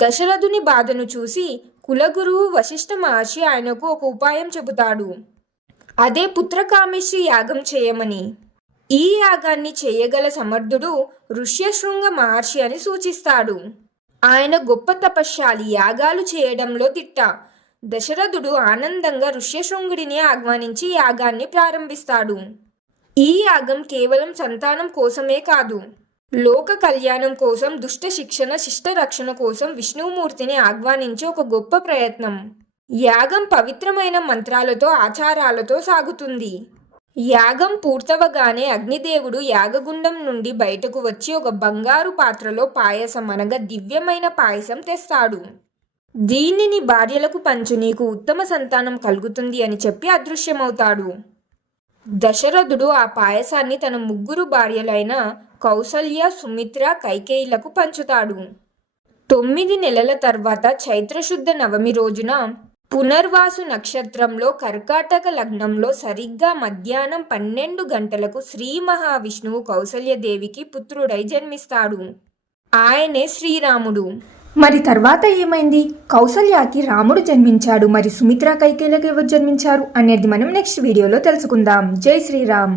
దశరథుని బాధను చూసి కులగురువు వశిష్ఠ మహర్షి ఆయనకు ఒక ఉపాయం చెబుతాడు. అదే పుత్రకామేష్టి యాగం చేయమని. ఈ యాగాన్ని చేయగల సమర్థుడు ఋష్యశృంగ మహర్షి అని సూచిస్తాడు. ఆయన గొప్ప తపశ్శాలి, యాగాలు చేయడంలో దిట్ట. దశరథుడు ఆనందంగా ఋష్యశృంగుడిని ఆహ్వానించి యాగాన్ని ప్రారంభిస్తాడు. ఈ యాగం కేవలం సంతానం కోసమే కాదు, లోక కళ్యాణం కోసం, దుష్ట శిక్షణ, శిష్ట రక్షణ కోసం విష్ణుమూర్తిని ఆహ్వానించే ఒక గొప్ప ప్రయత్నం. యాగం పవిత్రమైన మంత్రాలతో, ఆచారాలతో సాగుతుంది. యాగం పూర్తవగానే అగ్నిదేవుడు యాగగుండం నుండి బయటకు వచ్చి ఒక బంగారు పాత్రలో పాయసం అనగా దివ్యమైన పాయసం తెస్తాడు. దీనిని భార్యలకు పంచు, నీకు ఉత్తమ సంతానం కలుగుతుంది అని చెప్పి అదృశ్యమవుతాడు. దశరథుడు ఆ పాయసాన్ని తన 3 భార్యలైన కౌసల్య, సుమిత్ర, కైకేయిలకు పంచుతాడు. 9 నెలల తర్వాత చైత్రశుద్ధ నవమి రోజున పునర్వాసు నక్షత్రంలో కర్కాటక లగ్నంలో సరిగ్గా మధ్యాహ్నం 12 గంటలకు శ్రీ మహావిష్ణువు కౌసల్యదేవికి పుత్రుడై జన్మిస్తాడు. ఆయనే శ్రీరాముడు. మరి తర్వాత ఏమైంది? కౌసల్యకి రాముడు జన్మించాడు. మరి సుమిత్ర, కైకేయిలకు ఎవరు జన్మించారు అనేది మనం నెక్స్ట్ వీడియోలో తెలుసుకుందాం. జై శ్రీరామ్.